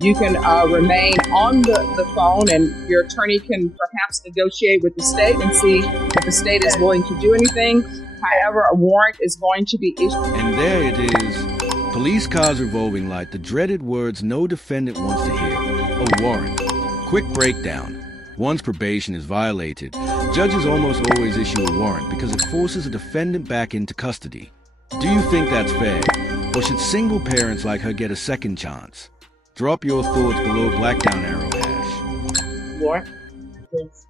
You can remain on the phone, and your attorney can perhaps negotiate with the state and see if the state is willing to do anything. However, a warrant is going to be issued. And there it is. Police car's revolving light, the dreaded words no defendant wants to hear. A warrant. Quick breakdown. Once probation is violated, judges almost always issue a warrant because it forces a defendant back into custody. Do you think that's fair? Or should single parents like her get a second chance? Drop your thoughts below black down arrow hash. Warrant? Yes.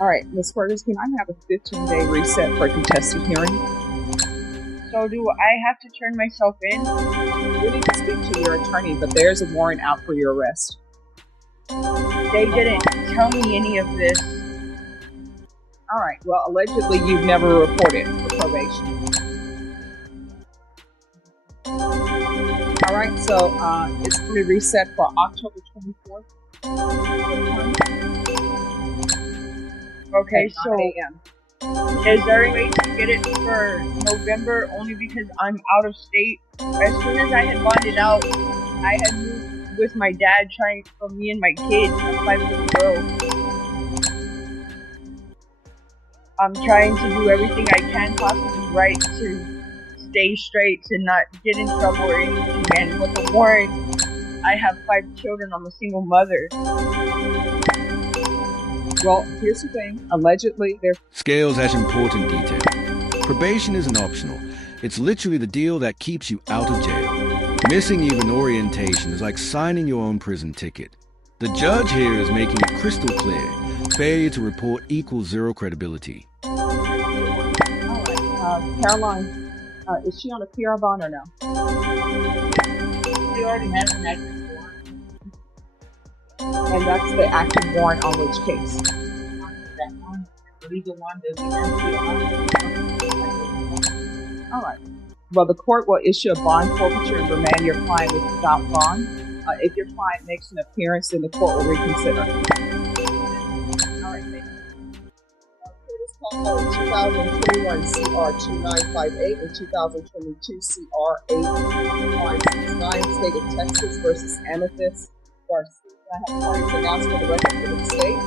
All right, Ms. Fergus, can I have a 15-day reset for a contested hearing? So do I have to turn myself in? You need to speak to your attorney, but there's a warrant out for your arrest. They didn't tell me any of this. All right, well, allegedly you've never reported for probation. All right, so it's going to be reset for October 24th. Okay, at 9 a.m. Is there a way to get it for November only because I'm out of state? As soon as I had bonded out, I had moved with my dad trying for me and my kids, my 5 little girls. I'm trying to do everything I can possibly right to stay straight, to not get in trouble or anything. And with the warrant, I have 5 children. I'm a single mother. Well, here's the thing. Allegedly, there's... Scales has important detail. Probation isn't optional. It's literally the deal that keeps you out of jail. Missing even orientation is like signing your own prison ticket. The judge here is making it crystal clear. Failure to report equals 0 credibility. All right. Caroline, is she on a PR bond or no? She already has an active warrant. And that's the active warrant on which case? That one, the legal one, the NPR. All right. Well, the court will issue a bond forfeiture and remand your client without bond. If your client makes an appearance, then the court will reconsider. All right, thank you. Court is called 2021 CR 2958 and 2022 CR 8569, State of Texas versus Amethyst Garcia. I have parties announced for the record for the state.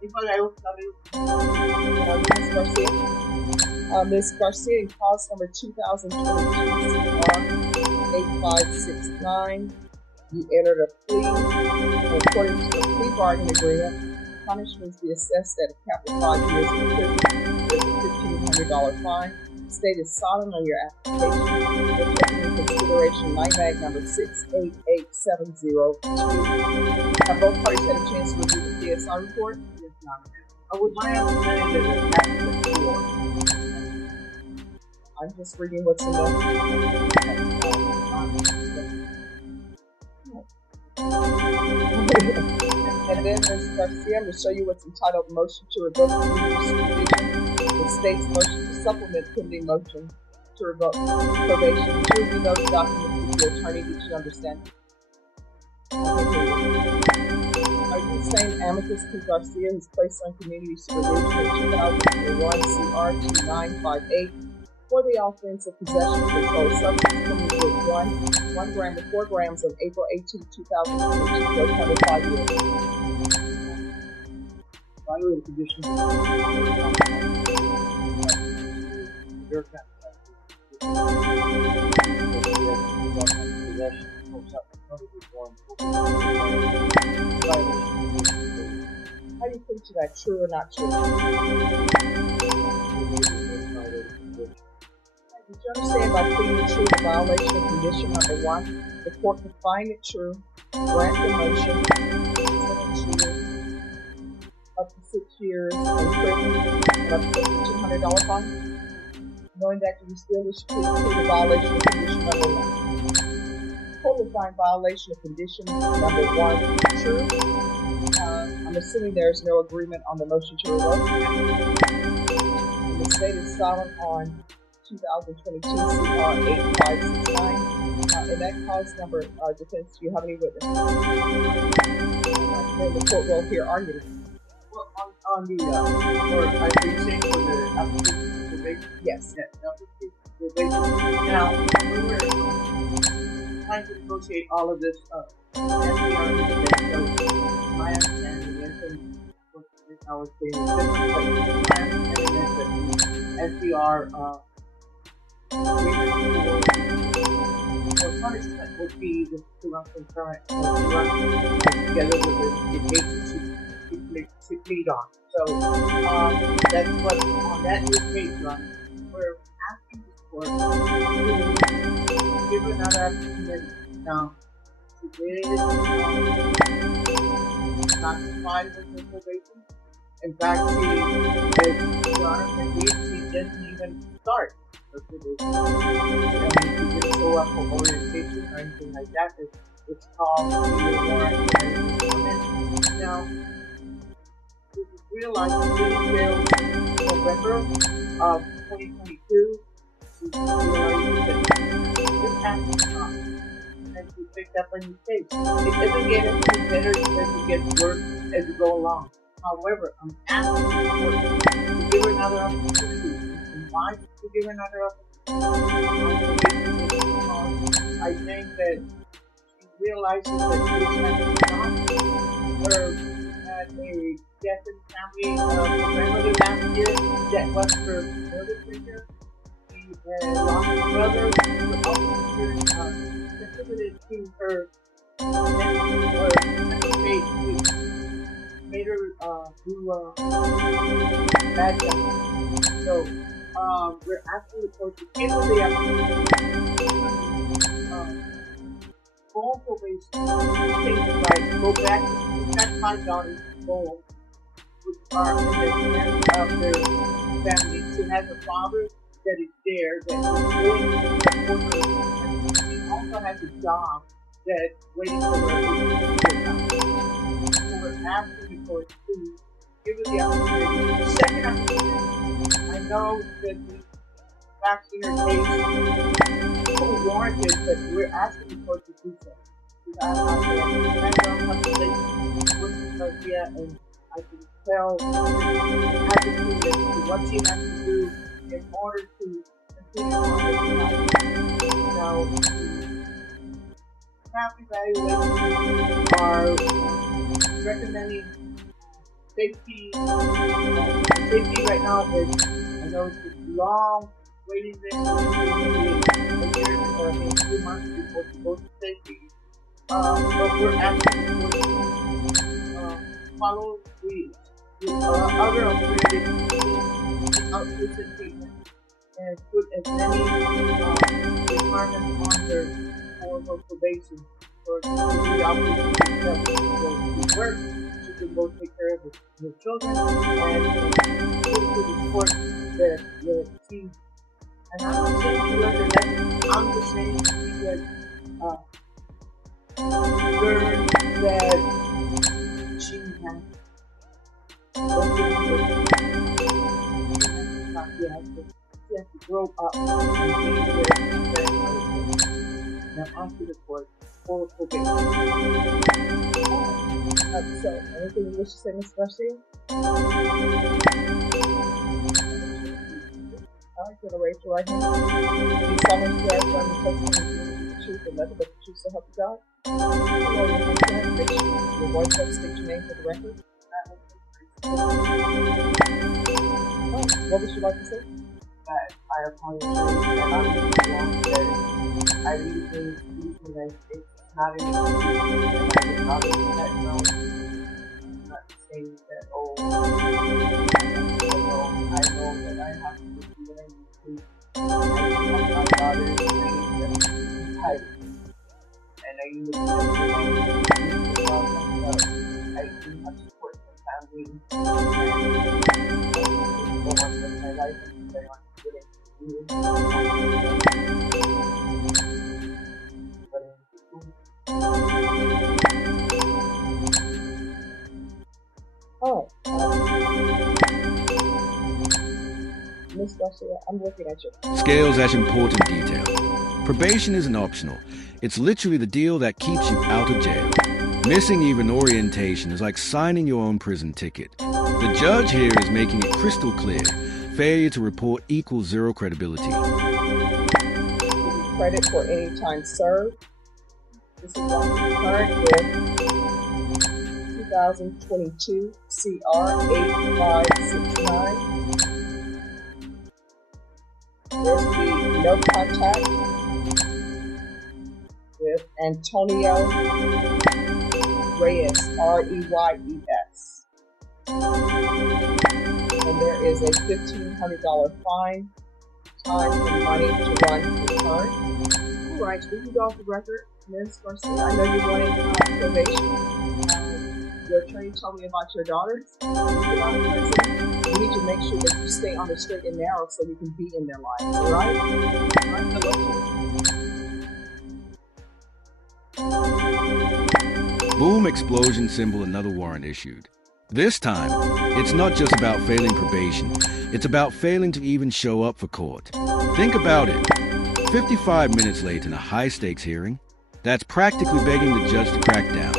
Ms. Garcia. Ms. Garcia, in cause number 2022 CR 8569, you entered a plea. According to the plea bargaining agreement, punishments be assessed at a capital 5 years in prison. There's a $1,500 fine. State is silent on your application. We're taking into consideration NIMAG number 68870. Have both parties had a chance to review the PSI report? Yes, Your Honor. With my understanding that it happened before. I'm just reading what's in the... And then, Ms. Garcia, I'm going to show you what's entitled Motion to Revoke Community Supervision. The state's motion to supplement pending motion to revoke probation. To review those documents with your attorney. Did you understand? Are you saying Amethyst P. Garcia is placed on community supervision in 2021 CR 2958 for the offense of possession of controlled substance coming with 1 gram to 4 grams on April 18, 2022 for a term of 5 years? Violating conditions of your How do you think that true or not true? Did you understand by pleading true the violation of condition number 1, the court can find it true, grant the motion, sentence you up to 6 years in prison and up to $200 fine? Knowing that, do you still wish to plead to the violation of condition number 1? Court will find violation of condition number 1 true. I'm assuming there is no agreement on the motion to revoke. And the state is silent on 2022 CR 8569. In that cause number, defense, do you have any witnesses? Then the court will hear argument. Well, on the, or are you saying for the application for probation? Yes. Yeah, the Now, we were trying to negotiate all of this SDR today, so my understanding is, and what I was saying is different, but my understanding is that the SDR for punishment would be the 2 months concurrent together with the case to plead on. So that's what on that new case run, we're asking the court to give another opportunity. Now, today not complied with the probation. In fact, she didn't even start the probation. She didn't show up for orientation or anything like that. It's called the warrant. Now, we realized that she failed in November of 2022. She realized that this has to stop. And she picked up a new case. It doesn't get any better because it gets worse as you go along. However, I'm asking the court to give her another opportunity. And why to give her another opportunity? I think that she realizes that she has to stop. Her had a death in the family of her grandmother last year that was her mother figure. She had lost her brother, her officer, contributed to her faith, made her do bad things. So we're asking the court to give her the opportunity go on probation, right, go back to that $5 goal, which are in the hands of their family. She has a father that is there, that is willing to support her, and she also has a job that's waiting for her to get out. So we're asking the court to give her the opportunity. The second opportunity, I know that the facts in her case are warranted, but we're asking the court to do so. Because I had a conversation with Sophia, and I can tell the attitude to what she has to do in order to continue on with life. Now, staff evaluations are recommending safety. Safety right now is, I know it's a long waiting list, maybe a year or maybe 2 months before to go to safety. But we're asking to follow the other alternatives in outpatient treatment and put as many requirements on her for her probation for to do the outpatient treatment that will to work. She can go take care of her children and put to the support that she. And I'm not saying she learned her lesson. I'm just saying she has learned that she has she has to grow up and be there. Now after the court for probation. So, anything you wish to say, Ms. Garcia? Alright, you're going to raise your right hand. You solemnly swear to the testimony the truth and nothing but the truth, so help you God. Lower your hand to him, make sure your voice doesn't state your name for the record. What would you like to say? That I apologize that I'm wrong, that I leave things and it's not in the and I did not that no. I'm not saying that, I know that I have to be willing to my daughter is tight. And I use I do have support from family and for once in my life and very much willing to do Alright. Miss Garcia, I'm looking at you. Scales as important detail. Probation isn't optional. It's literally the deal that keeps you out of jail. Missing even orientation is like signing your own prison ticket. The judge here is making it crystal clear. Failure to report equals zero credibility. credit for any time served. This is one concurrent with 2022 CR 8569. There's the no contact with Antonio Reyes, Reyes. And there is a $1,500 fine, time and money to run concurrent. All right, we can go off the record. Ms. Garcia, I know you wanted probation. Your attorney told me about your daughters. You get out of prison. You need to make sure that you stay on the straight and narrow so you can be in their lives, all right? All right, so let's do it. Boom, explosion symbol, another warrant issued. This time, it's not just about failing probation. It's about failing to even show up for court. Think about it. 55 minutes late in a high-stakes hearing. That's practically begging the judge to crack down.